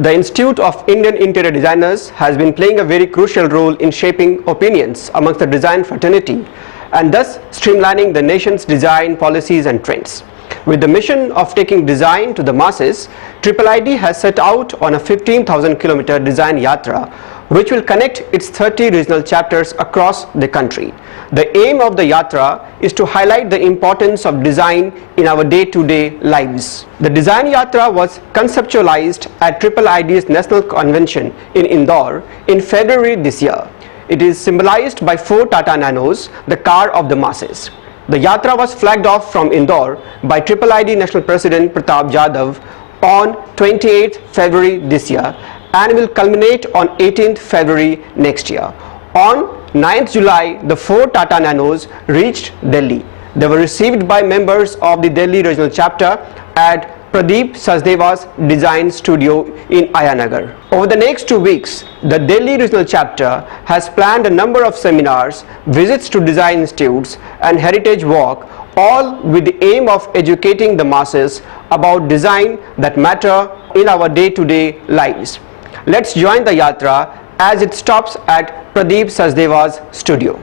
The Institute of Indian Interior Designers has been playing a very crucial role in shaping opinions amongst the design fraternity and thus streamlining the nation's design policies and trends. With the mission of taking design to the masses, IIID has set out on a 15,000-kilometer Design Yatra, which will connect its 30 regional chapters across the country. The aim of the Yatra is to highlight the importance of design in our day-to-day lives. The Design Yatra was conceptualized at IIID's National Convention in Indore in February this year. It is symbolized by 4 Tata Nanos, the car of the masses. The Yatra was flagged off from Indore by IIID National President Pradeep Sachdeva on 28th February this year and will culminate on 18th February next year. On 9th July, the 4 Tata Nanos reached Delhi. They were received by members of the Delhi regional chapter at Pradeep Sachdeva's design studio in Aayanagar. Over the next 2 weeks, the Delhi regional chapter has planned a number of seminars, visits to design institutes and heritage walk, all with the aim of educating the masses about design that matter in our day-to-day lives. Let's join the Yatra as it stops at Pradeep Sachdeva's studio.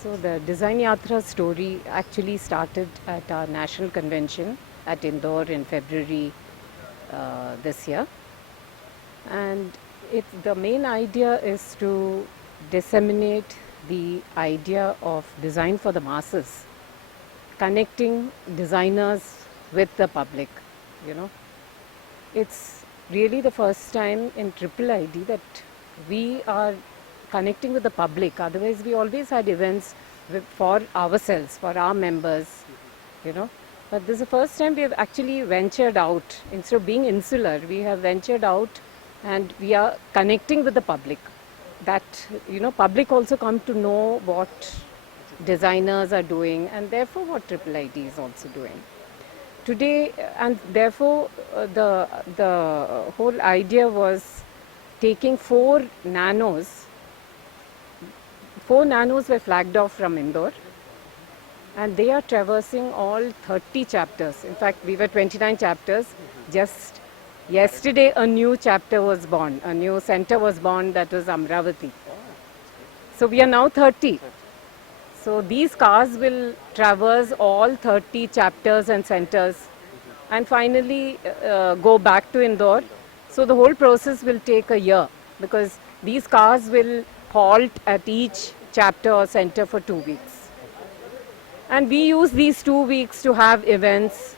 So the Design Yatra story actually started at our national convention at Indore in February this year, and the main idea is to disseminate the idea of design for the masses, connecting designers with the public. It's really the first time in IIID that we are connecting with the public. Otherwise we always had events for ourselves, for our members, but this is the first time we have actually ventured out. Instead of being insular, we have ventured out and we are connecting with the public, that public also come to know what designers are doing and therefore what IIID is also doing today. And therefore the whole idea was taking 4 nanos. 4 nanos were flagged off from Indore and they are traversing all 30 chapters. In fact, we were 29 chapters. Just yesterday a new chapter was born, a new center was born, that was Amravati. So we are now 30. So these cars will traverse all 30 chapters and centers and finally go back to Indore. So the whole process will take a year because these cars will halt at each chapter or center for 2 weeks. And we use these 2 weeks to have events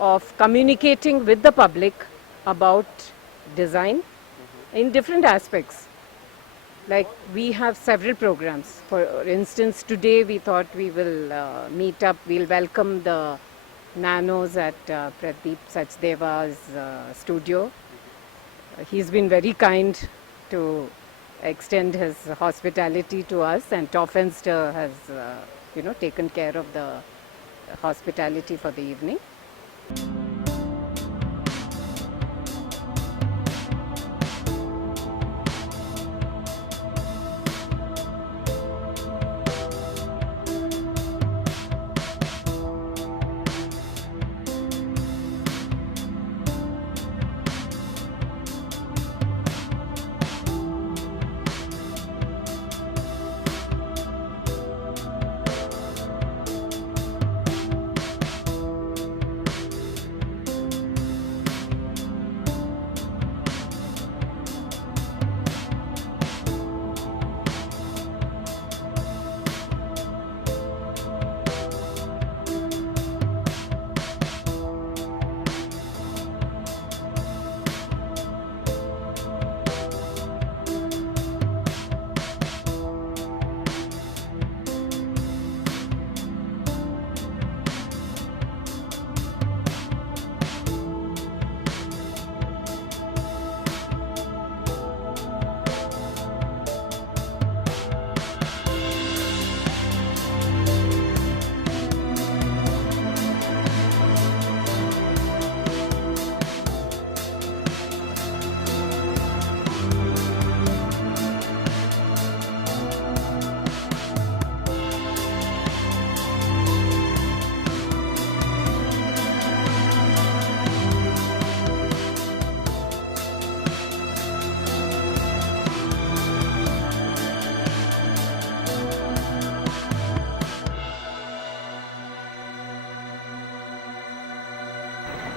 of communicating with the public about design in different aspects. Like we have several programs. For instance, today we thought we will meet up, we'll welcome the Nanos at Pradeep Sachdeva's studio. He's been very kind to extend his hospitality to us, and Toffenster has taken care of the hospitality for the evening.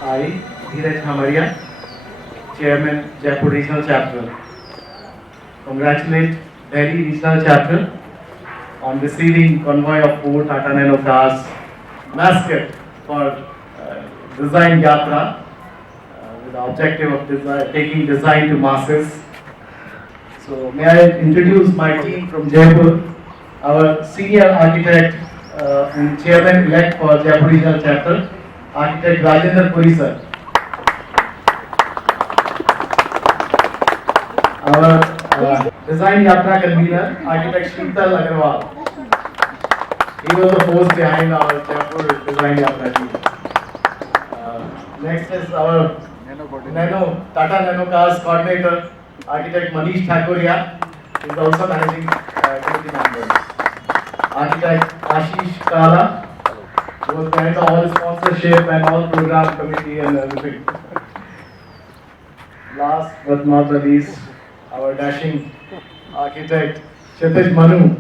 I, Dheeraj Hamaria, Chairman, Jaipur Regional Chapter, congratulate Delhi Regional Chapter on receiving convoy of 4 Tata Nano cars, mascot for Design Yatra, with the objective of taking design to masses. So may I introduce my team from Jaipur, our senior architect and chairman-elect for Jaipur Regional Chapter, Architect Rajendra Puri sir. Our Design Yatra convener, Architect Sheetal Agarwal. He was the force behind our Jaipur Design Yatra team. Next is our Tata Nano Cars coordinator, Architect Manish Thakuria. He is also managing committee member. Architect Ashish Kala, who was behind all sponsorship and all program committee and everything. Last but not the least, our dashing architect Kshitij Manu,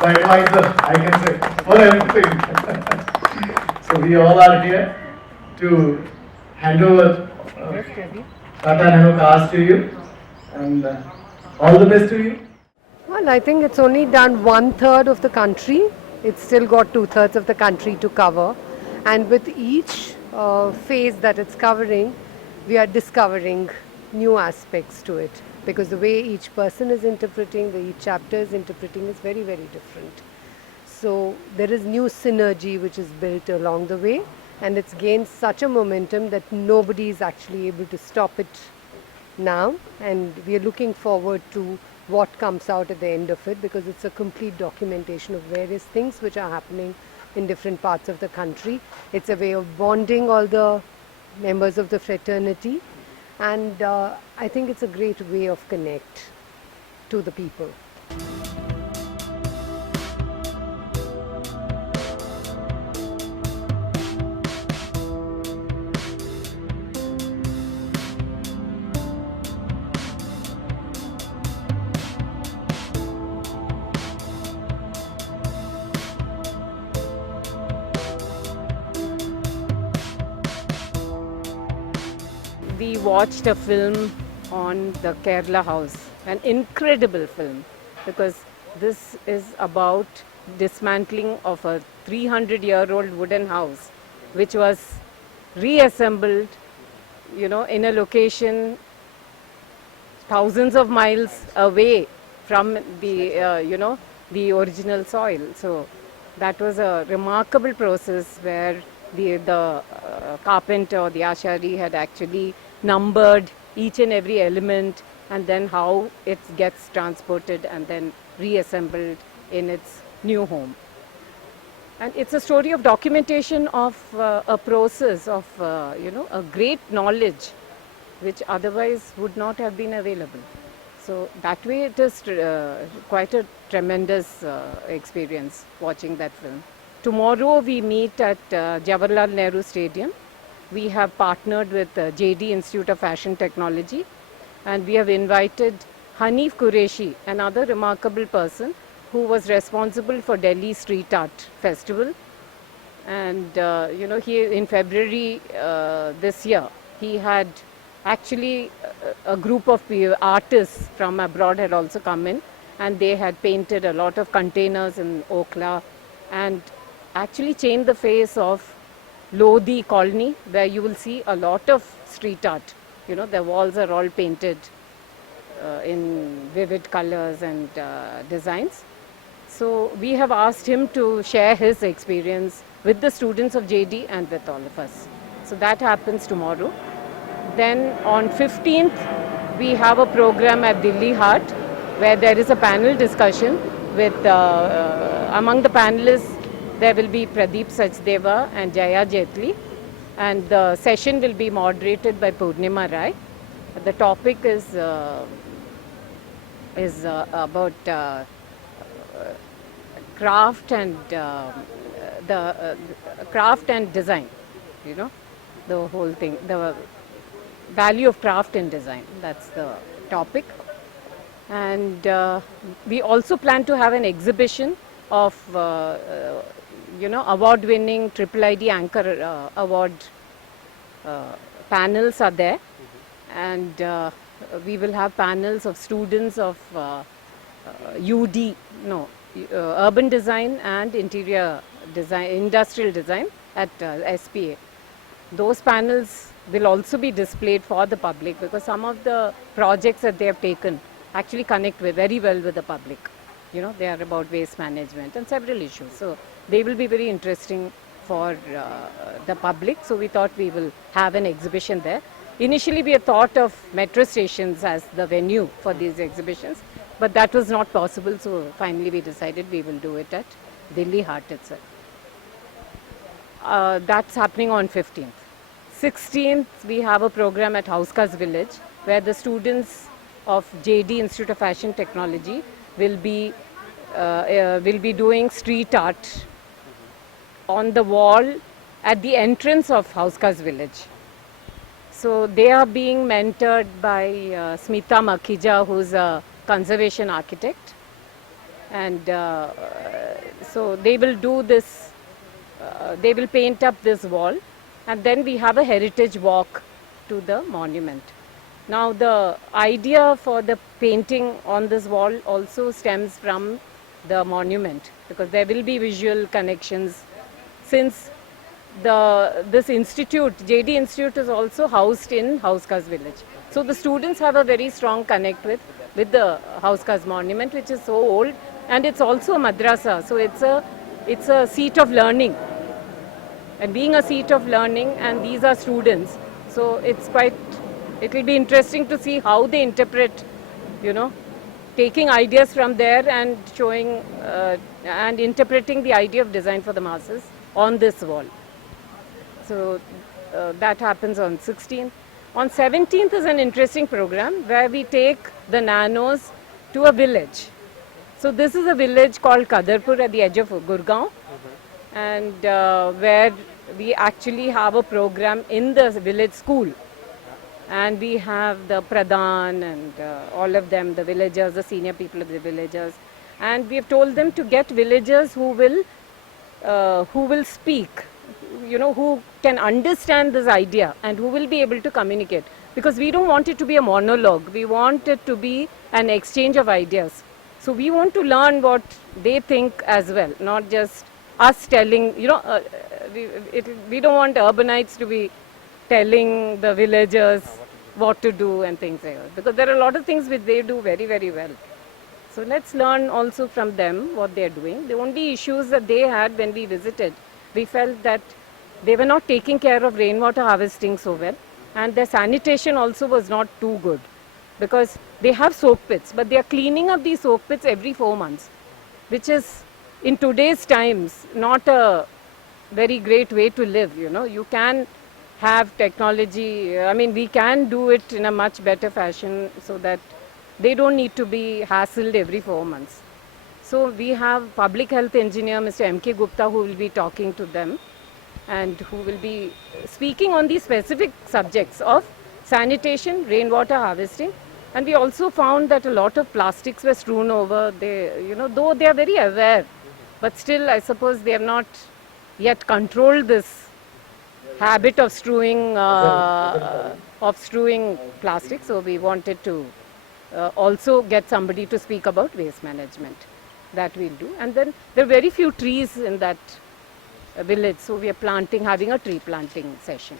the advisor, I can say, for everything. So we all are here to hand over Tata Nano cars to you, and all the best to you. Well, I think it's only done 1/3 of the country. It's still got 2/3 of the country to cover. And with each phase that it's covering, we are discovering new aspects to it. Because the way each person is interpreting, the each chapter is interpreting is very, very different. So there is new synergy which is built along the way. And it's gained such a momentum that nobody is actually able to stop it now, and we are looking forward to what comes out at the end of it, because it's a complete documentation of various things which are happening in different parts of the country. It's a way of bonding all the members of the fraternity, and I think it's a great way of connect to the people. We watched a film on the Kerala house, an incredible film, because this is about dismantling of a 300-year-old wooden house which was reassembled, in a location thousands of miles away from the the original soil. So that was a remarkable process where the carpenter, the ashari, had actually numbered each and every element, and then how it gets transported and then reassembled in its new home. And it's a story of documentation of a process of a great knowledge which otherwise would not have been available. So that way it is quite a tremendous experience watching that film. Tomorrow we meet at Jawaharlal Nehru Stadium. We have partnered with JD Institute of Fashion Technology, and we have invited Hanif Qureshi, another remarkable person who was responsible for Delhi Street Art Festival. And he in February this year, he had actually a group of artists from abroad had also come in, and they had painted a lot of containers in Okla and actually changed the face of Lodi colony, where you will see a lot of street art. The walls are all painted in vivid colors and designs. So we have asked him to share his experience with the students of JD and with all of us. So that happens tomorrow. Then on 15th, we have a program at Delhi Heart where there is a panel discussion with, among the panelists, there will be Pradeep Sachdeva and Jaya Jetli, and the session will be moderated by Purnima Rai. The topic is about craft and craft and design. The whole thing, the value of craft and design. That's the topic. And we also plan to have an exhibition of award-winning IIID Anchor Award panels are there, and we will have panels of students of UD, no, urban design and interior design, industrial design at SPA. Those panels will also be displayed for the public because some of the projects that they have taken actually connect very well with the public. You know, they are about waste management and several issues. So they will be very interesting for the public. So we thought we will have an exhibition there. Initially we had thought of metro stations as the venue for these exhibitions, but that was not possible. So finally we decided we will do it at Delhi Heart itself. That's happening on 15th. 16th, we have a program at Housekas Village where the students of JD Institute of Fashion Technology will be doing street art on the wall at the entrance of Housekas Village. So they are being mentored by Smita Makhija, who's a conservation architect, and so they will do this. They will paint up this wall, and then we have a heritage walk to the monument. Now the idea for the painting on this wall also stems from the monument, because there will be visual connections since this institute, JD Institute, is also housed in Housekas Village. So the students have a very strong connect with the Housekas monument, which is so old, and it's also a madrasa, so it's a seat of learning. And being a seat of learning, and these are students, so it will be interesting to see how they interpret, you know, taking ideas from there and showing and interpreting the idea of design for the masses on this wall. So that happens on 16th. On 17th is an interesting program where we take the Nanos to a village. So this is a village called Kadarpur at the edge of Gurgaon, and where we actually have a program in the village school. And we have the Pradhan and all of them, the villagers, the senior people of the villagers. And we have told them to get villagers who will speak, you know, who can understand this idea and who will be able to communicate. Because we don't want it to be a monologue. We want it to be an exchange of ideas. So we want to learn what they think as well, not just us telling, you know, we don't want urbanites to be telling the villagers what to do and things like that. Because there are a lot of things which they do very, very well. So let's learn also from them what they are doing. The only issues that they had when we visited, we felt that they were not taking care of rainwater harvesting so well, and their sanitation also was not too good, because they have soak pits, but they are cleaning up these soak pits every 4 months, which is in today's times not a very great way to live. You know, you can have technology, I mean, we can do it in a much better fashion so that they don't need to be hassled every 4 months. So we have public health engineer Mr. M.K. Gupta, who will be talking to them and who will be speaking on these specific subjects of sanitation, rainwater harvesting. And we also found that a lot of plastics were strewn over. They, you know, though they are very aware, but still I suppose they have not yet controlled this habit of strewing plastic. So we wanted to also get somebody to speak about waste management. That we'll do. And then there are very few trees in that village, so we are having a tree planting session.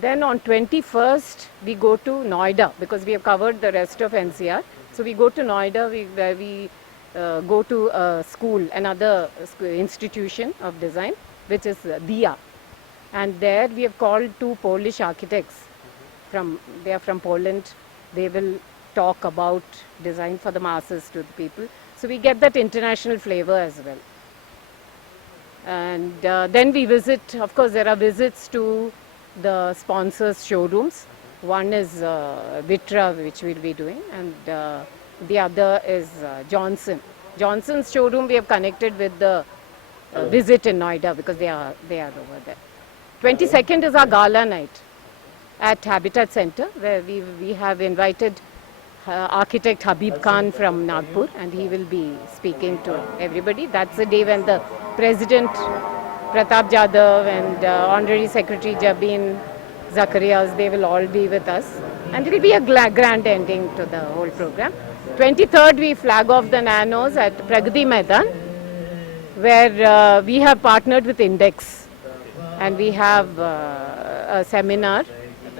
Then on 21st we go to Noida, because we have covered the rest of NCR. So we go to Noida, where we go to a school, another institution of design, which is DIA. And there we have called 2 Polish architects. They are from Poland. They will talk about design for the masses to the people. So we get that international flavor as well. And then we visit, of course there are visits to the sponsors' showrooms. One is Vitra, which we'll be doing, and the other is Johnson. Johnson's showroom we have connected with the visit in Noida, because they are over there. 22nd is our gala night at Habitat Center, where we have invited architect Habib Khan from Nagpur, and he will be speaking to everybody. That's the day when the President Pratap Jadhav and Honorary Secretary Jabin Zacharias, they will all be with us. And it will be a grand ending to the whole program. 23rd, we flag off the Nanos at Pragati Maidan, where we have partnered with Index. And we have a seminar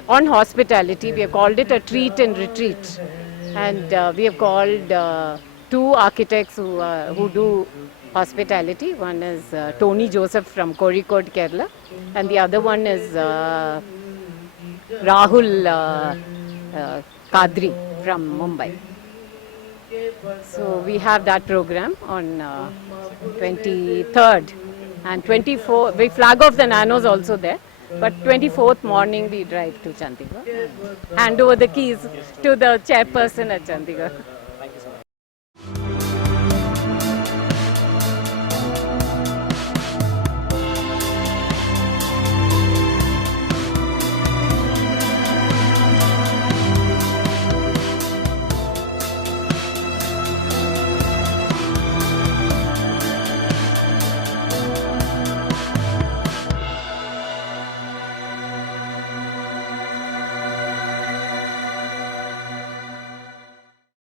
on hospitality. We have called it a treat and retreat. And we have called two architects who do hospitality. One is Tony Joseph from Kozhikode, Kerala, and the other one is Rahul Kadri from Mumbai. So we have that program on 23rd and 24th. We flag off the Nanos also there. But 24th morning we drive to Chandigarh. Hand over the keys to the chairperson at Chandigarh.